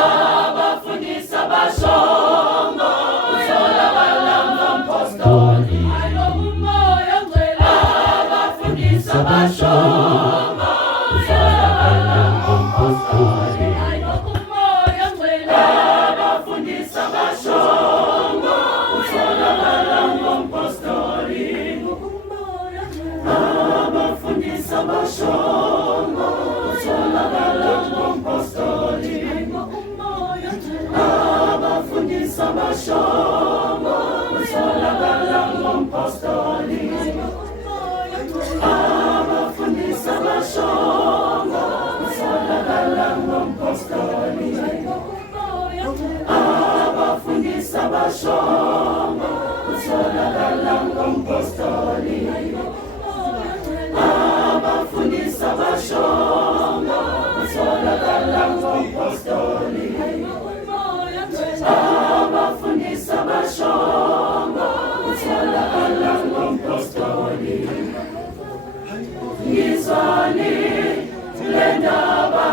abafundisa bashongo utholakala ngompostoli abafundisa bashongo utholakala ngompostoli abafundisa bashongo utholakala ngompostoli abafundisa bashongo utholakala ngompostoli abafundisa bashongo utholakala ngompostoli abafundisa bashongo utholakala ngompostoli abafundisa bashongo utholakala ngompostoli abafundisa bashongo utholakala ngompostoli abafundisa bashongo utholakala ngompostoli ngizwani le ndaba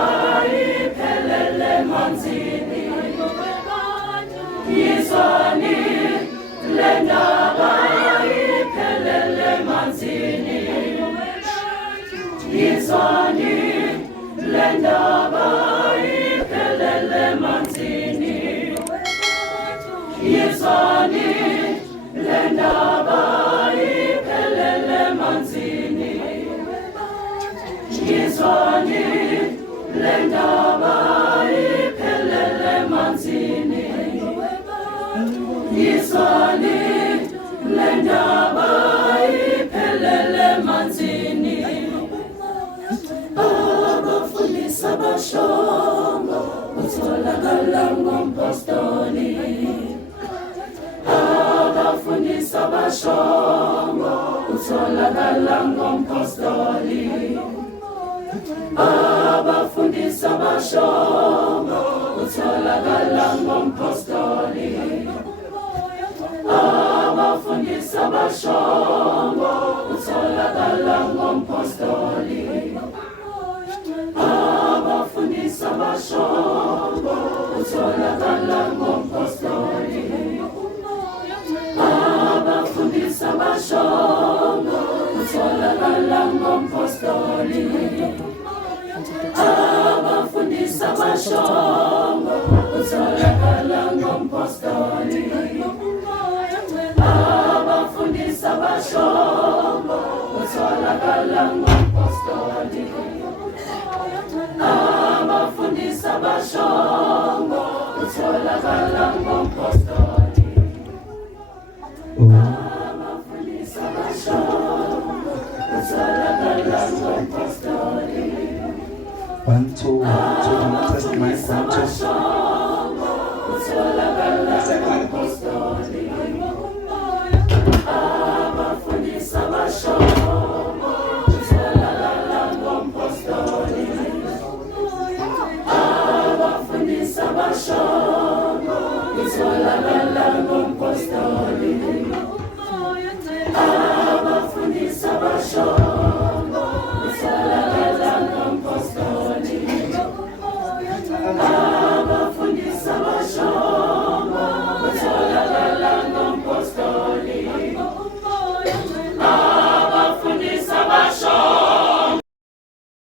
iphelele emanzini ngizwani le ndaba iphelele emanzini ngizwani le ndaba iphelele emanzini ngizwani le ndaba iphelele emanzini ngizwani le ndaba iphelele emanzini ngizwani le ndaba iphelele emanzini abafundisa bashongo utholakala ngompostoli abafundisa bashongo utholakala ngompostoli abafundisa bashongo utholakala ngompostoli abafundisa bashongo utholakala ngompostoli abafundisa bashongo utholakala ngompostoli abafundisa bashongo utholakala ngompostoli abafundisa bashongo utholakala ngompostoli abafundisa bashongo utholakala ngompostoli abafundisa bashongo utholakala ngompostoli abafundisa bashongo utholakala ngompostoli 1 2 1 2 test mic 1 2